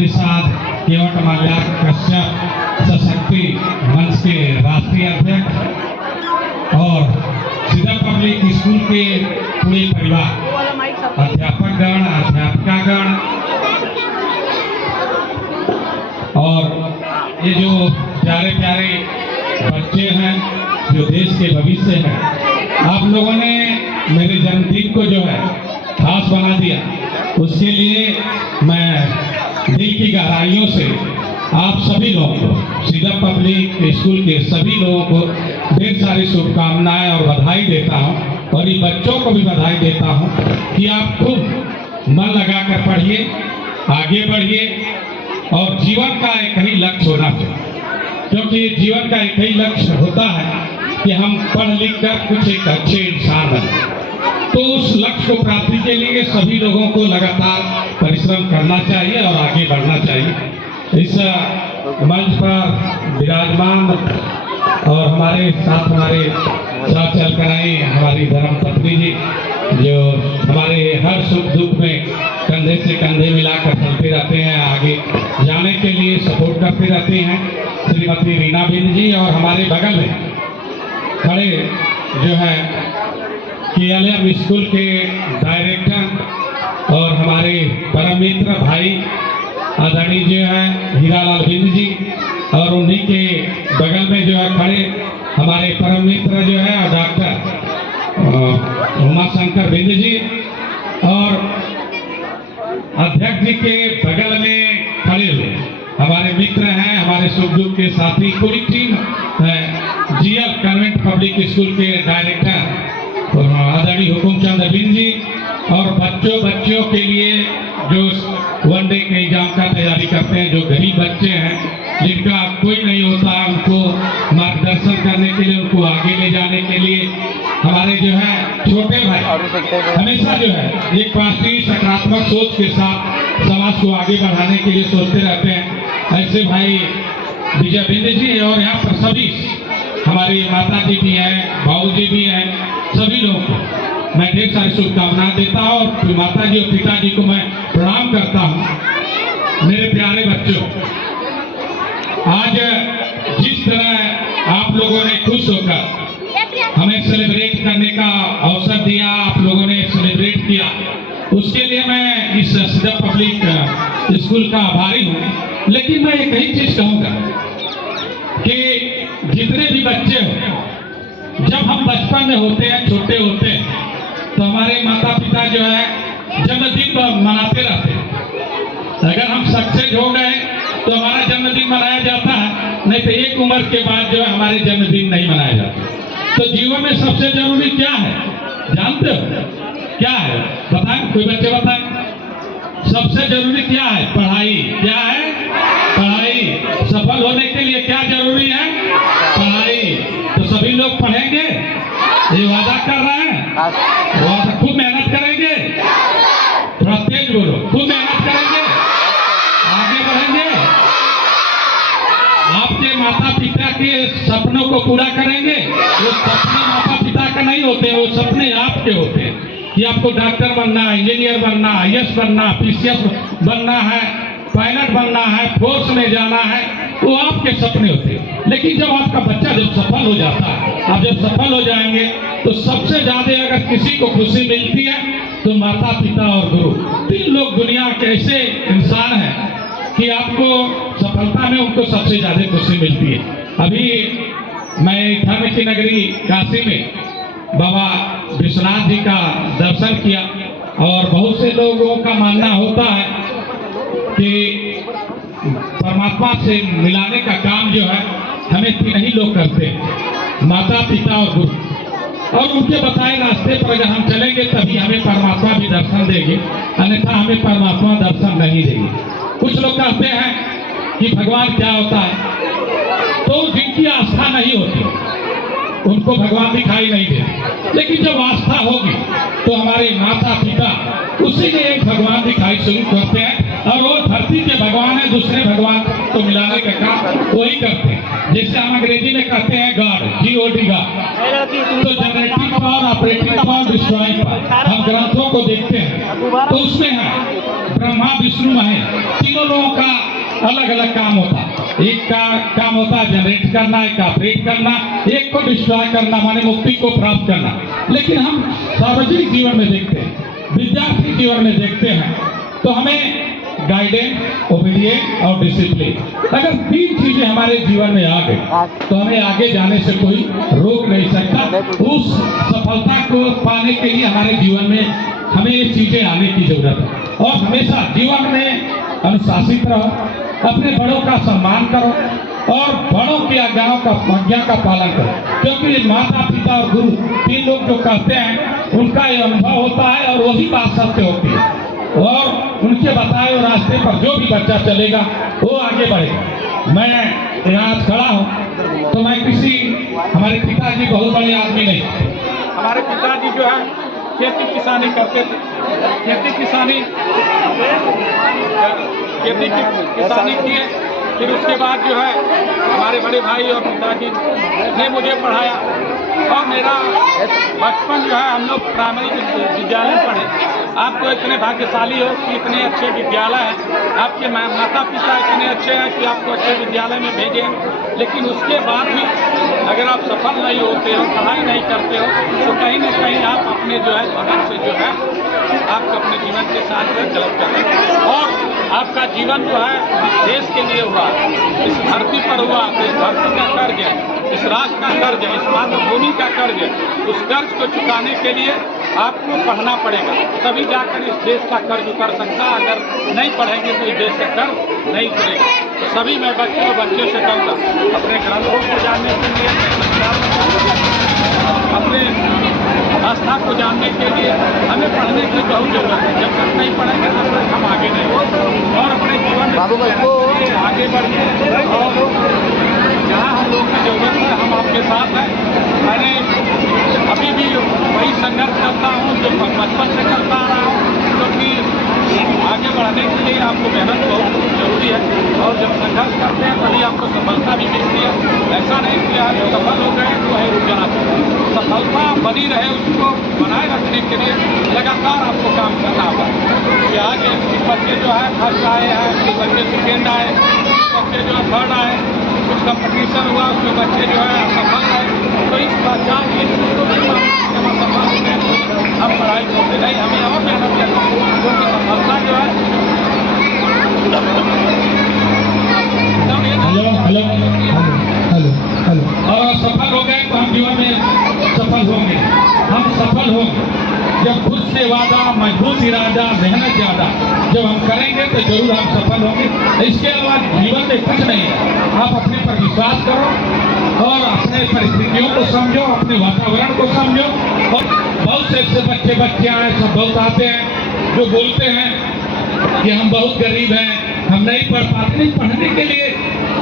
निषाद केवट मल्याक कश्यप सशक्ति मंच के राष्ट्रीय अध्यक्ष और सीधा पब्लिक स्कूल के पूरे परिवार, अध्यापकगण, अध्यापिकागण और ये जो प्यारे प्यारे बच्चे हैं जो देश के भविष्य हैं, आप लोगों ने मेरे जन्मदिन को जो है खास बना दिया। उसके लिए मैं दिल की गहराइयों से आप सभी लोगों को, सीधा पब्लिक स्कूल के सभी लोगों को ढेर सारी शुभकामनाएं और बधाई देता हूं और ये बच्चों को भी बधाई देता हूं कि आप खूब मन लगाकर पढ़िए, आगे बढ़िए और जीवन का एक ही लक्ष्य होना चाहिए, क्योंकि जीवन का एक ही लक्ष्य होता है कि हम पढ़ लिख कर कुछ एक अच्छे इंसान बने। तो उस लक्ष्य को प्राप्ति के लिए सभी लोगों को लगातार परिश्रम करना चाहिए और आगे बढ़ना चाहिए। इस मंच पर विराजमान और हमारे साथ चल कर आई हमारी धर्मपत्नी जी, जो हमारे हर सुख दुख में कंधे से कंधे मिलाकर चलते रहते हैं, आगे जाने के लिए सपोर्ट करते रहते हैं, श्रीमती रीना बिंद जी। और हमारे बगल में खड़े जो है KLM स्कूल के डायरेक्टर और हमारे परम मित्र भाई आदरणीय जो है हीरालाल बिंद जी, और उन्हीं के बगल में जो है खड़े हमारे परम मित्र जो है डॉक्टर उमाशंकर बिंद जी, और अध्यक्ष जी के बगल में खड़े हुए हमारे मित्र हैं, हमारे सुख दुख के साथी, पूरी टीम है। GL कन्वेंट पब्लिक स्कूल के डायरेक्टर आदरणीय हुकुमचंद बिंद जी, और बच्चों के लिए जो वन डे के एग्जाम का तैयारी करते हैं, जो गरीब बच्चे हैं जिनका कोई नहीं होता, उनको मार्गदर्शन करने के लिए, उनको आगे ले जाने के लिए हमारे जो है छोटे भाई हमेशा जो है एक पॉजिटिव सकारात्मक सोच के साथ समाज को आगे बढ़ाने के लिए सोचते रहते हैं। ऐसे भाई विजय बिंद जी, और यहाँ पर सभी हमारी माता जी भी हैं, भाऊ जी भी हैं, सभी लोगों को मैं ढेर सारी शुभकामनाएं देता हूँ और माता जी और पिताजी को मैं प्रणाम करता हूँ। मेरे प्यारे बच्चों, आज जिस तरह आप लोगों ने खुश होकर हमें सेलिब्रेट करने का अवसर दिया, आप लोगों ने सेलिब्रेट किया, उसके लिए मैं इस सीधा पब्लिक स्कूल का आभारी हूँ। लेकिन मैं एक ही चीज कहूँगा कि जितने भी बच्चे हो, जब हम बचपन में होते हैं, छोटे होते हैं, तो हमारे माता पिता जो है जन्मदिन मनाते रहते हैं। अगर हम सक्सेस हो गए तो हमारा जन्मदिन मनाया जाता है, नहीं तो एक उम्र के बाद जो है हमारे जन्मदिन नहीं मनाया जाता। तो जीवन में सबसे जरूरी क्या है जानते हो? क्या है बताएं, कोई बच्चे बताएं। सबसे जरूरी क्या है? पढ़ाई। क्या है? पढ़ाई। सफल होने के लिए क्या जरूरी है? पढ़ाई। तो सभी लोग पढ़ेंगे, ये वादा कर रहे हैं, खूब मेहनत करेंगे, थोड़ा तेज बोलो, खूब मेहनत करेंगे, आगे बढ़ेंगे, आपके माता पिता के सपनों को पूरा करेंगे। वो सपने माता पिता का नहीं होते, वो सपने आपके होते हैं कि आपको डॉक्टर बनना है, इंजीनियर बनना, IAS बनना, PCS बनना है, पायलट बनना है, फोर्स में जाना है, वो आपके सपने होते हैं। लेकिन जब आपका बच्चा जब सफल हो जाता है, आप जब सफल हो जाएंगे तो सबसे ज्यादा अगर किसी को खुशी मिलती है तो माता पिता और गुरु, तीन लोग दुनिया के ऐसे इंसान हैं कि आपको सफलता में उनको सबसे ज्यादा खुशी मिलती है। अभी मैं धर्म की नगरी काशी में बाबा विश्वनाथ जी का दर्शन किया, और बहुत से लोगों का मानना होता है कि परमात्मा से मिलाने का काम जो है हमें तीन ही लोग करते हैं, माता पिता और गुरु। और उनके बताए रास्ते पर अगर हम चलेंगे तभी हमें परमात्मा भी दर्शन देंगे, अन्यथा हमें परमात्मा दर्शन नहीं देंगे। कुछ लोग कहते हैं कि भगवान क्या होता है, तो जिनकी आस्था नहीं होती उनको भगवान दिखाई नहीं देते। लेकिन जब आस्था होगी तो हमारे माता पिता उसी में एक भगवान दिखाई शुरू करते हैं, और वो धरती के भगवान है, दूसरे भगवान को मिलाने का काम वही करते हैं। जैसे हम अंग्रेजी में कहते हैं गॉड, GOD गॉड, तो generating power, operating power, destroying power. हम ग्रंथों को देखते हैं तो उसमें है ब्रह्मा विष्णु महेश तीनों लोगों का अलग अलग काम होता। एक का काम होता है जनरेट करना, एक ऑपरेट करना, एक को डिस्ट्रॉय करना, माने मुक्ति को प्राप्त करना। लेकिन हम सार्वजनिक जीवन में देखते हैं, विद्यार्थी जीवन में देखते हैं, तो हमें गाइडेंस, ओबीडियंस और डिसिप्लिन अगर 3 चीजें हमारे जीवन में आ गई तो हमें आगे जाने से कोई रोक नहीं सकता। उस सफलता को पाने के लिए हमारे जीवन में हमें ये चीजें आने की जरूरत है। और हमेशा जीवन में अनुशासित रहो, अपने बड़ों का सम्मान करो और बड़ों की आज्ञा का पालन करो, क्योंकि माता पिता और गुरु 3 लोग जो कहते हैं उनका ये अनुभव होता है और वही बात सत्य होती है। और उनके बताए हुए रास्ते पर जो भी बच्चा चलेगा वो आगे बढ़ेगा। मैं यहाँ खड़ा हूँ तो मैं किसी हमारे पिताजी बहुत बड़े आदमी नहीं, हमारे पिताजी जो है खेती किसानी करते थे, खेती किसानी किए। फिर उसके बाद जो है हमारे बड़े भाई और पिताजी ने मुझे पढ़ाया और मेरा बचपन जो है हम लोग प्राइमरी विद्यालय में पढ़े। आप तो इतने भाग्यशाली हो कि इतने अच्छे विद्यालय हैं, आपके माता पिता इतने अच्छे हैं कि आपको अच्छे विद्यालय में भेजें। लेकिन उसके बाद भी अगर आप सफल नहीं होते हो, पढ़ाई नहीं करते हो, तो कहीं ना कहीं आप अपने जो है जीवन से जो है आप अपने जीवन के साथ जो गलत कर रहे हैं। और आपका जीवन जो है इस देश के लिए हुआ, इस धरती पर हुआ, तो इस धरती का कर्ज है, इस राष्ट्र का कर्ज है, इस मातृभूमि का कर्ज है। उस कर्ज को चुकाने के लिए आपको पढ़ना पड़ेगा, तभी जाकर इस देश का कर्ज उतर सकता। अगर नहीं पढ़ेंगे तो इस देश का कर्ज नहीं उतरेगा। तो सभी मैं बच्चों से कहूँगा अपने ग्रंथों को जानने के लिए, अपने आस्था को जानने के लिए हमें पढ़ने की बहुत जरूरत है। जब तक नहीं पढ़ेंगे तब तक हम आगे नहीं हो और अपने जीवन में आगे बढ़ेंगे। और जहाँ हम लोग की जरूरत है हम आपके साथ हैं। मैंने अभी भी वही संघर्ष करता हूँ जो बचपन से करता आ रहा हूँ, क्योंकि आगे बढ़ने के लिए आपको मेहनत बहुत जरूरी है। और जब संघर्ष करते हैं तभी आपको सफलता भी मिलती है। ऐसा नहीं कि आप सफल हो गए तो वही रुक जाना चाहिए। सफलता बनी रहे उसको बनाए रखने के लिए लगातार आपको काम करना होगा। कि आज कुछ बच्चे जो है फर्स्ट आए हैं, कुछ बच्चे सेकेंड आए, कुछ बच्चे जो है थर्ड आए, कुछ कंपटीशन हुआ उसमें बच्चे जो है असफल रहे। तो इस पहचान की सफल होते हम पढ़ाई करते नहीं, हमें और मेहनत करना है, क्योंकि सफलता जो है हेलो और सफल हो गए तो हम जीवन में सफल होंगे। हम सफल होंगे जब खुद से वादा, मजबूत इरादा, मेहनत ज्यादा जब हम करेंगे तो जरूर हम सफल होंगे। इसके अलावा जीवन में कुछ नहीं है। आप अपने पर विश्वास करो और अपने परिस्थितियों को समझो, अपने वातावरण को समझो। और बहुत से ऐसे बच्चे आए, सब बहुत आते हैं जो बोलते हैं कि हम बहुत गरीब हैं, हम नहीं पढ़ पाते। नहीं पढ़ने के लिए